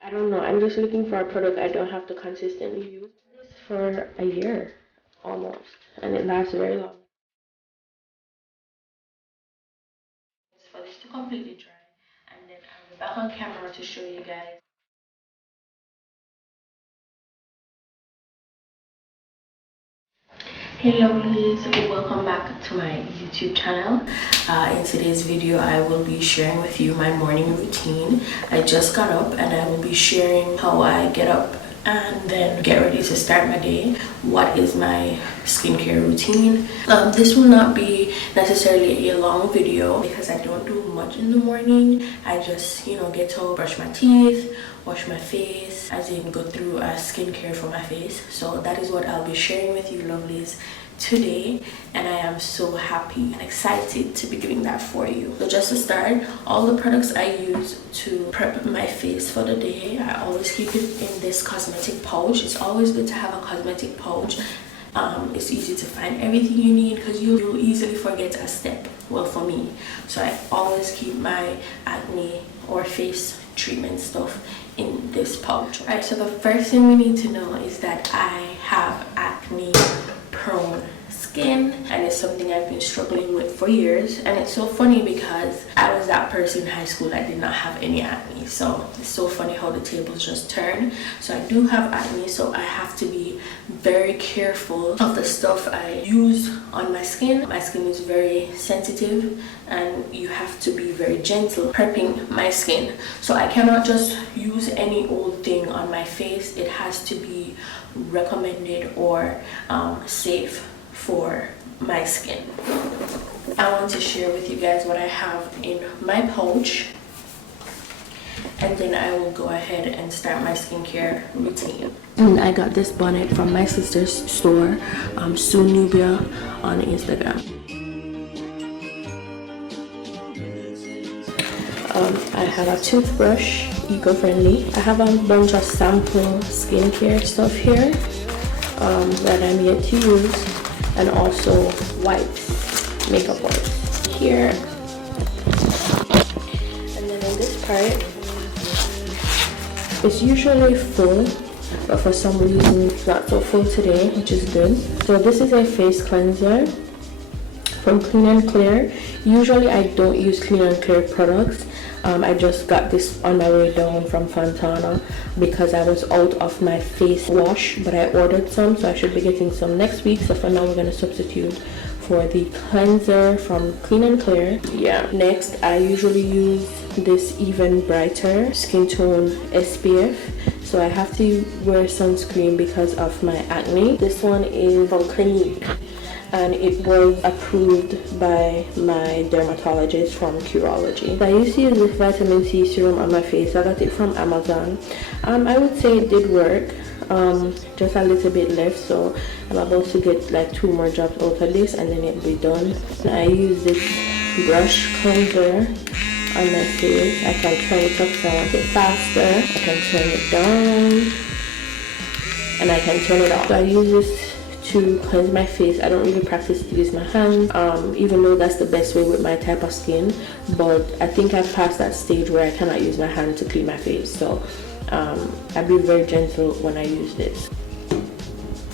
I don't know. I'm just looking for a product I don't have to consistently use. This for a year almost, and it lasts very long. For this to completely dry, and then I'll be back on camera to show you guys. Hey lovelies, welcome back to my YouTube channel. In today's video I will be sharing with you my morning routine. I just got up and I will be sharing how I get up and then get ready to start my day. What is my skincare routine? This will not be necessarily a long video because I don't do much in the morning. I just get to brush my teeth, wash my face, as in go through a skincare for my face. So that is what I'll be sharing with you lovelies today, and I am so happy and excited to be doing that for you. So just to start, all the products I use to prep my face for the day, I always keep it in this cosmetic pouch. It's always good to have a cosmetic pouch. It's easy to find everything you need because you'll easily forget a step. Well, for me, so I always keep my acne or face treatment stuff in this pouch. Alright, so the first thing we need to know is that I have acne prone skin, and it's something I've been struggling with for years. And it's so funny because I was that person in high school that did not have any acne, so it's so funny how the tables just turn. So I do have acne, so I have to be very careful of the stuff I use on my skin. My skin is very sensitive and you have to be very gentle prepping my skin, so I cannot just use any old thing on my face. It has to be recommended or safe for my skin. I want to share with you guys what I have in my pouch, and then I will go ahead and start my skincare routine. And I got this bonnet from my sister's store, Nubia on Instagram. I have a toothbrush, eco-friendly. I have a bunch of sample skincare stuff here that I'm yet to use, and also wipes, makeup wipes here. And then in this part, it's usually full, but for some reason it's not so full today, which is good. So this is a face cleanser from Clean&Clear. Usually I don't use Clean&Clear products. I just got this on my way down from Fontana because I was out of my face wash, but I ordered some, so I should be getting some next week. So for now we're going to substitute for the cleanser from Clean&Clear. Yeah, next I usually use this Even Brighter Skin Tone SPF. So I have to wear sunscreen because of my acne. This one is from Clinique, and it was approved by my dermatologist from Curology. I used to use this vitamin C serum on my face. I got it from Amazon. I would say it did work, just a little bit left, so I'm about to get like 2 more drops out of this and then it'll be done. And I use this brush cleanser on my face. I can turn it up if I want it faster. I can turn it down, and I can turn it off. So I use this to cleanse my face. I don't really practice to use my hands, even though that's the best way with my type of skin, but I think I've passed that stage where I cannot use my hand to clean my face, so I'll be very gentle when I use this.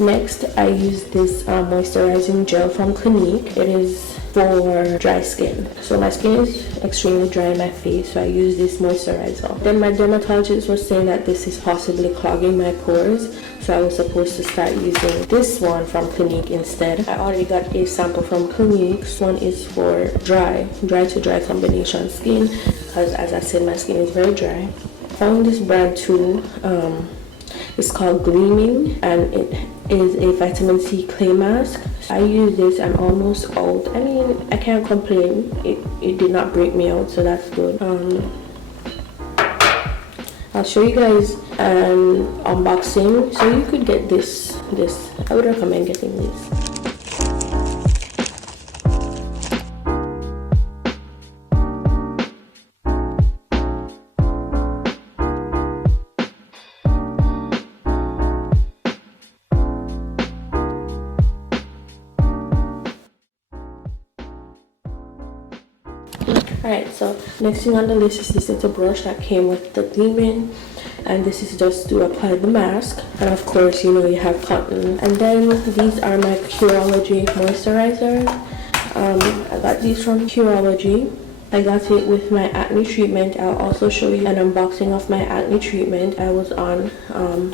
Next, I use this moisturizing gel from Clinique. It is for dry skin. So my skin is extremely dry in my face, so I use this moisturizer. Then my dermatologist was saying that this is possibly clogging my pores, so I was supposed to start using this one from Clinique instead. I already got a sample from Clinique. This one is for dry to dry combination skin, because as I said, my skin is very dry. I found this brand too. It's called Gleaming, and it is a vitamin C clay mask. I use this. I'm almost out. I mean, I can't complain. It did not break me out, so that's good. I'll show you guys an unboxing. So you could get this. I would recommend getting this. Alright, so next thing on the list is this little brush that came with the Gleamin. and this is just to apply the mask. And of course, you know, you have cotton. And then these are my Curology Moisturizers. I got these from Curology. I got it with my acne treatment. I'll also show you an unboxing of my acne treatment I was on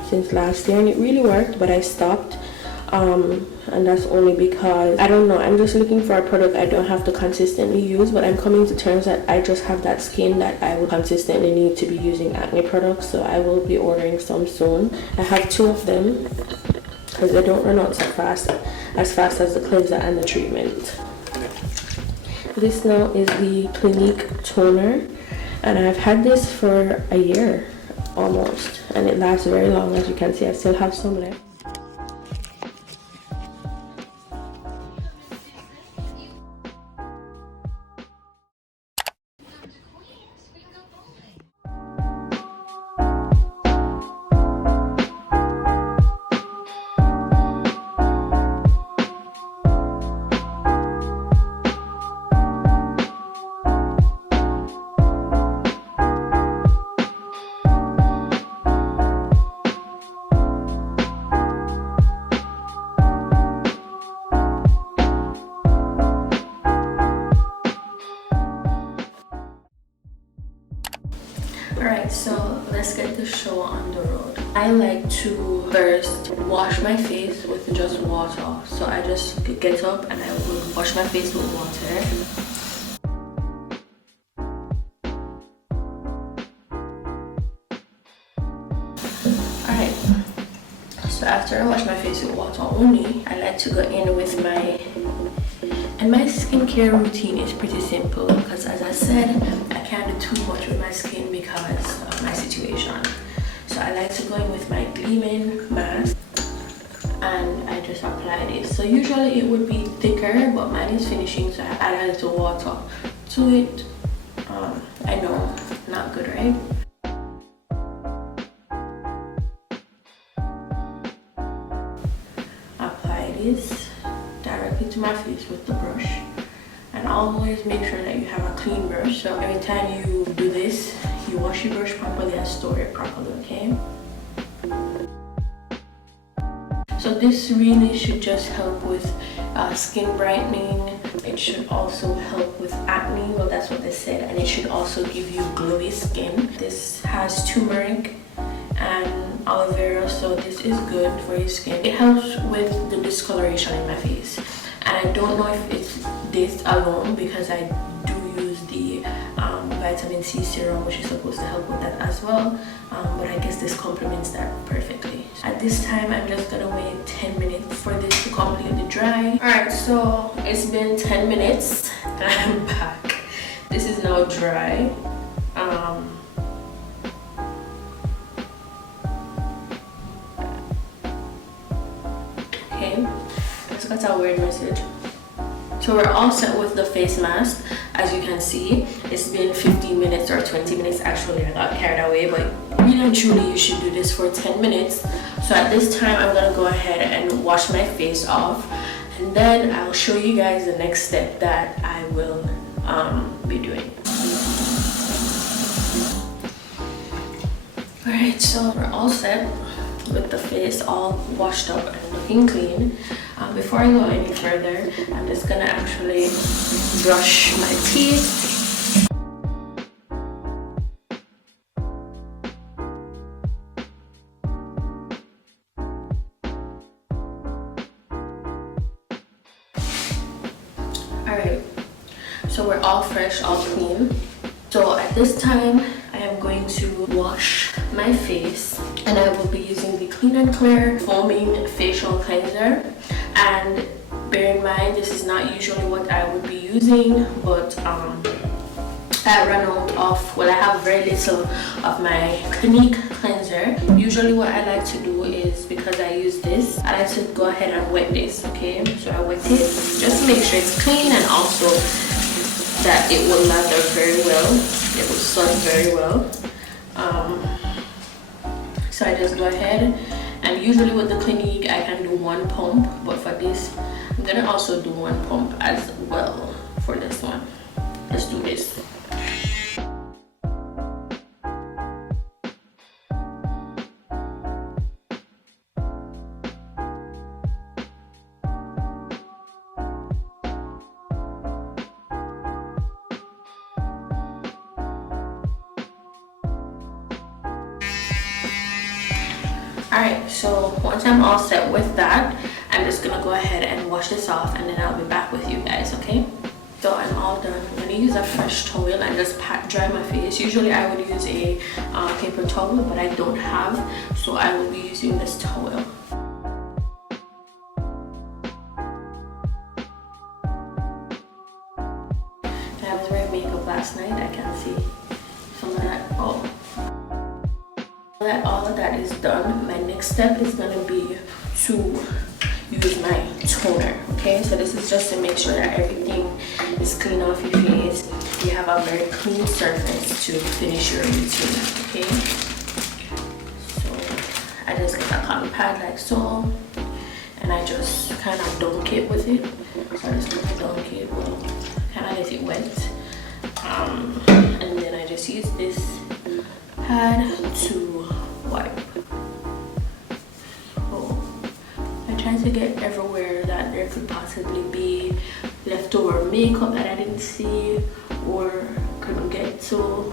since last year, and it really worked, but I stopped. And that's only because, I don't know, I'm just looking for a product I don't have to consistently use, but I'm coming to terms that I just have that skin that I will consistently need to be using acne products, so I will be ordering some soon. I have 2 of them because they don't run out so fast, as the cleanser and the treatment. This now is the Clinique Toner, and I've had this for a year almost, and it lasts very long. As you can see, I still have some left. Alright, so let's get the show on the road. I like to first wash my face with just water. So I just get up and I will wash my face with water. Alright, so after I wash my face with water only, I like to go in with my skincare routine is pretty simple because, as I said, I can't do too much with my skin because of my situation. So I like to go in with my Gleaming Mask and I just apply this. So usually it would be thicker, but mine is finishing, so I add a little water to it. I know, not good, right? Apply this directly to my face with the brush, and always make sure that you have a clean brush. So every time you do this, you wash your brush properly and store it properly, okay? So this really should just help with skin brightening. It should also help with acne, well, that's what they said, and it should also give you glowy skin. This has turmeric and aloe vera, so this is good for your skin. It helps with the discoloration in my face, and I don't know if it's this alone because I do use the vitamin C serum, which is supposed to help with that as well, but I guess this complements that perfectly. At this time, I'm just gonna wait 10 minutes for this to completely dry. Alright, so it's been 10 minutes and I'm back. This is now dry. Okay, I just got a weird message. So we're all set with the face mask. As you can see, it's been 15 minutes or 20 minutes. Actually, I got carried away, but really and truly you should do this for 10 minutes. So at this time, I'm gonna go ahead and wash my face off, and then I'll show you guys the next step that I will be doing. Alright, so we're all set with the face all washed up and looking clean. Before I go any further, I'm just gonna actually brush my teeth. Alright, so we're all fresh, all clean. So at this time, I am going to wash my face, and I will be using the Clean&Clear Foaming Facial Cleanser. And bear in mind, this is not usually what I would be using, but I ran out of, well, I have very little of my Clinique Cleanser. Usually what I like to do is, because I use this, I like to go ahead and wet this, okay? So I wet it, just to make sure it's clean, and also that it will lather very well, it will suck very well. So I just go ahead, and usually with the Clinique I can do 1 pump, but for this I'm gonna also do 1 pump as well for this one. Let's do this. Alright, so once I'm all set with that, I'm just gonna go ahead and wash this off, and then I'll be back with you guys, okay? So I'm all done. I'm gonna use a fresh towel and just pat dry my face. Usually I would use a paper towel, but I don't have, so I will be using this towel. I was wearing makeup last night. I can see some of that. Oh. That all of that is done, my next step is going to be to use my toner. Okay, so this is just to make sure that everything is clean off your face. You have a very clean surface to finish your routine. Okay, so I just get a cotton pad like so, and I just kind of dunk it with it. So I just kind of dunk it, kind of let it wet, and then I just use this pad to wipe. So I try to get everywhere that there could possibly be leftover makeup that I didn't see or couldn't get to.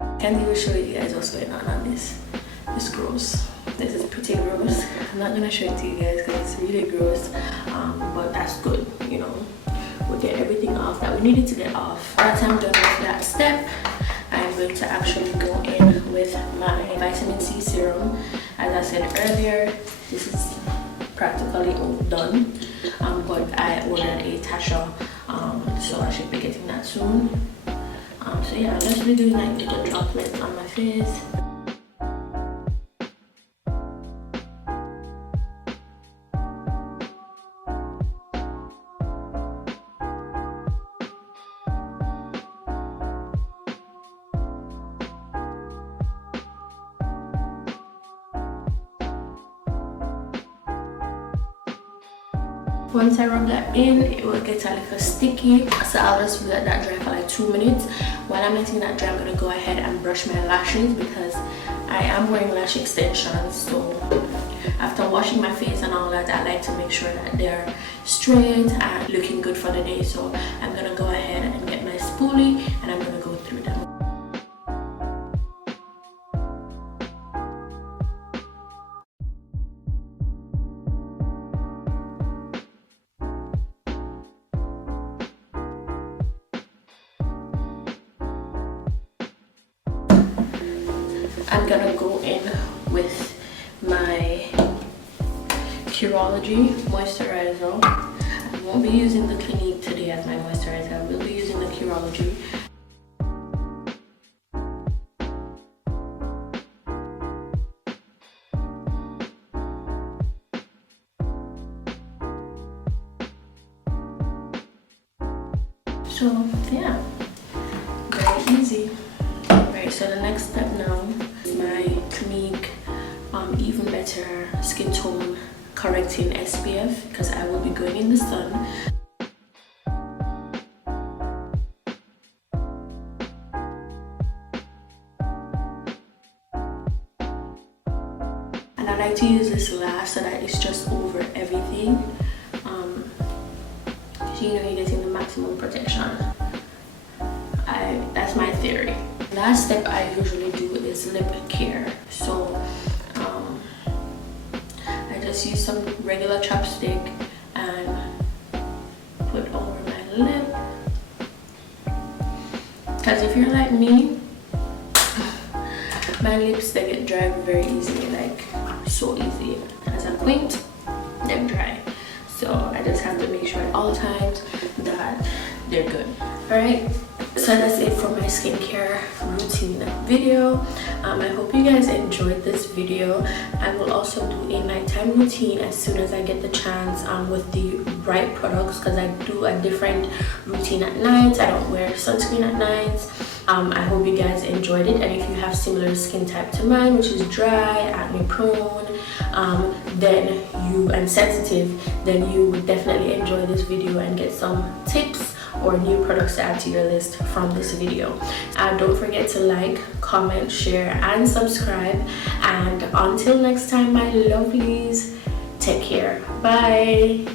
I can't even show you guys what's going on this. It's gross. This is pretty gross. I'm not gonna show it to you guys because it's really gross, but that's good, you know. We'll get everything off that we needed to get off. Once I'm done with that step, I'm going to actually go in with my vitamin C serum. As I said earlier, this is practically all done, but I ordered a Tasha, so I should be getting that soon. So yeah, I'm just be doing like little droplets on my face. Once I rub that in, it will get a little sticky, so I'll just let that dry for like 2 minutes. While I'm letting that dry, I'm going to go ahead and brush my lashes because I am wearing lash extensions. So after washing my face and all that, I like to make sure that they're straight and looking good for the day. So I'm going to go ahead and get my spoolie and I'm going to go through them. I'm gonna go in with my Curology Moisturizer. I won't be using the Clinique today as my moisturizer. I will be using the Curology. So yeah, very easy. Right, so the next step now is my Clinique Even Better Skin Tone Correcting SPF, because I will be going in the sun. And I like to use this last so that it's just over everything. So you know you're getting the maximum protection. That's my theory. Last step I usually do is lip care. So I just use some regular chapstick and put over my lip. Because if you're like me, my lips, they get dry very easily, like so easy. As I quint, they're dry. So I just have to make sure at all times that they're good. Alright, so that's it for my skincare routine video. I hope you guys enjoyed this video. I will also do a nighttime routine as soon as I get the chance with the right products, because I do a different routine at night. I don't wear sunscreen at night. I hope you guys enjoyed it, and if you have similar skin type to mine, which is dry, acne prone, and sensitive, then you would definitely enjoy this video and get some tips or new products to add to your list from this video. Don't forget to like, comment, share, and subscribe. And until next time, my lovelies, Take care. Bye.